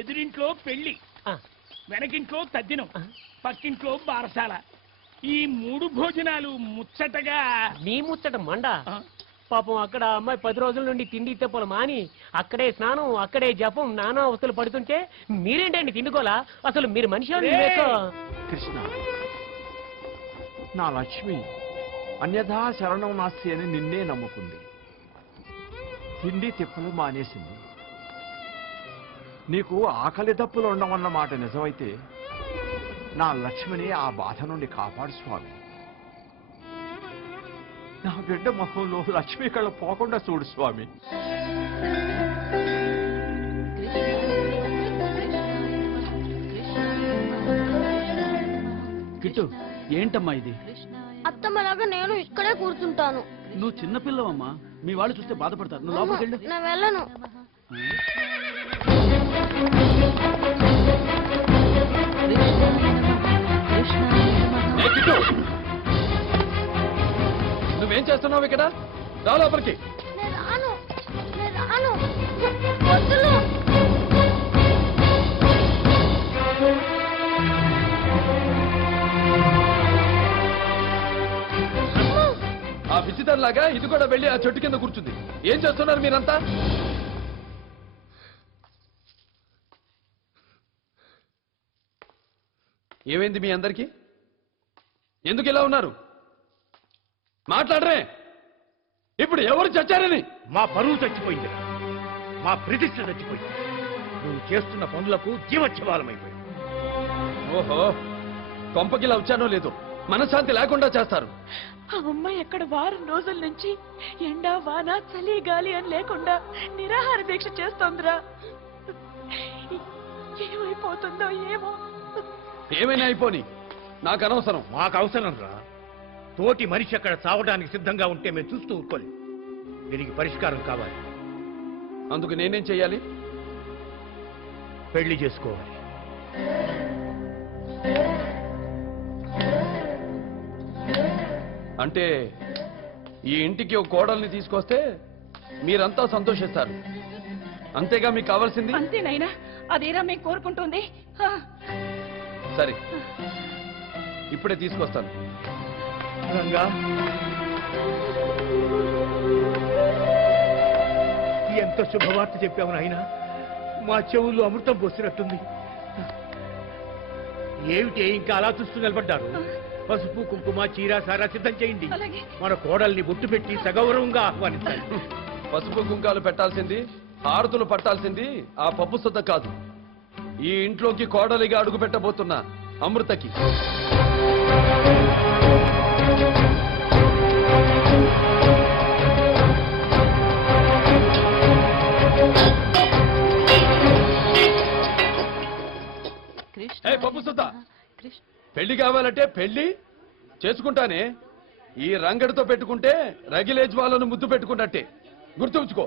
ఎదురింట్లో పెళ్లి, వెనకింట్లో తద్దినం, పక్కింట్లో బారసాల. ఈ 3 భోజనాలు ముచ్చటగా. నీ ముచ్చట మండ. పాపం అక్కడ అమ్మాయి 10 రోజుల నుండి తిండి తెప్పలు మాని అక్కడే స్నానం, అక్కడే జపం, నానా అవస్థలు పడుతుంటే మీరేంటండి తిండుకోలా? అసలు మీరు మనిషి కృష్ణ, నా లక్ష్మి అన్యథా శరణం నాస్తి అని నిన్నే నమ్ముకుంది. తిండి తిప్పలు మానేసింది. నీకు ఆకలి దప్పులు ఉండవన్న మాట నిజమైతే నా లక్ష్మిని ఆ బాధ నుండి కాపాడు స్వామి. నా బిడ్డ మొహంలో లక్ష్మి కళ్ళ పోకుండా చూడు స్వామి. కిట్టు, ఏంటమ్మా ఇది? అత్తమ్మలాగా నేను ఇక్కడే కూర్చుంటాను. నువ్వు చిన్నపిల్లవమ్మా, మీ వాళ్ళు చూస్తే బాధపడతారు. నువ్వు లోపలికి వెళ్ళు. నేను వెళ్ళను. నువ్వేం చేస్తున్నావు ఇక్కడ? రా లోపలికి. ఆ విచిత్రం లాగా ఇది కూడా వెళ్ళి ఆ చెట్టు కింద కూర్చుంది. ఏం చేస్తున్నారు మీరంతా? ఏమైంది మీ అందరికీ? ఎందుకు ఇలా ఉన్నారు? మాట్లాడరే. ఇప్పుడు ఎవరు చచ్చారని? మా పరువు చచ్చిపోయింది, మా ప్రతిష్ట చచ్చిపోయింది. నువ్వు చేస్తున్న పనులకు జీవోత్సవాలమైపోయింది. ఓహో, కొంపకిలా వచ్చానో లేదో మనశ్శాంతి లేకుండా చేస్తారు. ఆ అమ్మాయి అక్కడ వారం రోజుల నుంచి ఎండా వాన చలి గాలి అని లేకుండా నిరాహార దీక్ష చేస్తోందిరా. ఏమైపోతుందో ఏమో. ఏమైనా అయిపోని, నాకు అనవసరం. మాకు అవసరం రా. తోటి మనిషి అక్కడ చావడానికి సిద్ధంగా ఉంటే మేము చూస్తూ ఊరుకోలేదు. దీనికి పరిష్కారం కావాలి. అందుకు నేనేం చెయ్యాలి? పెళ్లి చేసుకోవాలి. అంటే ఈ ఇంటికి ఒక కోడల్ని తీసుకొస్తే మీరంతా సంతోషిస్తారు, అంతేగా మీకు కావాల్సింది? అంతేనైనా అదేరా మేము కోరుకుంటుంది. సరే, ఇప్పుడే తీసుకొస్తాను. రంగా, ఎంత శుభవార్త చెప్పావు నాయనా. మా చెవుల్లో అమృతం పోసినట్టుంది. ఏమిటి ఇంకా అలా చూస్తూ నిలబడ్డారు? పసుపు కుంకుమ చీర సారా సిద్ధం చేయండి. మన కోడల్ని బొట్టు పెట్టి సగౌరవంగా ఆహ్వానించాలి. పసుపు కుంకాలు పెట్టాల్సింది, హారతులు పట్టాల్సింది ఆ పప్పు సుద్ద కాదు, ఈ ఇంట్లోకి కోడలిగా అడుగు పెట్టబోతున్న అమృతకి. పప్పు సుద్ద, పెళ్లి కావాలంటే పెళ్లి చేసుకుంటానే. ఈ రంగడితో పెట్టుకుంటే రగిలేజ్ వాళ్ళను ముద్దు పెట్టుకున్నట్టే, గుర్తుంచుకో.